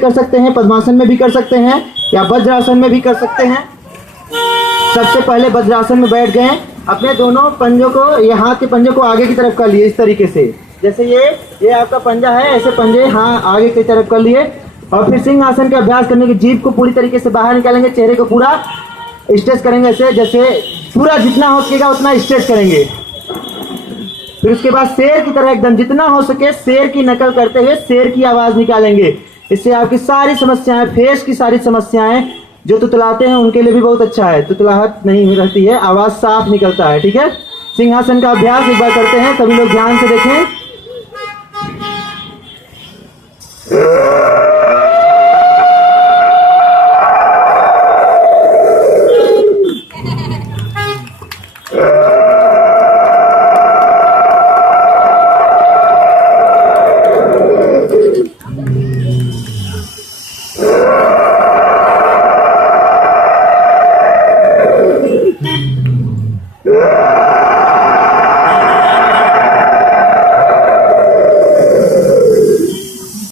कर सकते हैं, पद्मासन में भी कर सकते हैं या वज्रासन में भी कर सकते हैं। सबसे पहले वज्रासन में बैठ गए, अपने दोनों पंजों को, ये हाथ के पंजों को आगे की तरफ कर लिए इस तरीके से, जैसे ये आपका पंजा है, ऐसे पंजे हाँ आगे की तरफ कर लिए। और फिर सिंहासन का अभ्यास करने की जीभ को पूरी तरीके से बाहर निकालेंगे, चेहरे को पूरा स्ट्रेच करेंगे ऐसे, जैसे पूरा जितना हो सकेगा उतना स्ट्रेच करेंगे। फिर उसके बाद शेर की तरह एकदम जितना हो सके शेर की नकल करते हुए शेर की आवाज निकालेंगे। इससे आपकी सारी समस्याएं, फेस की सारी समस्याएं जो तुतलाते हैं उनके लिए भी बहुत अच्छा है, तुतलाहट नहीं रहती है, आवाज साफ निकलता है। ठीक है, सिंहासन का अभ्यास एक बार करते हैं, सभी लोग ध्यान से देखें।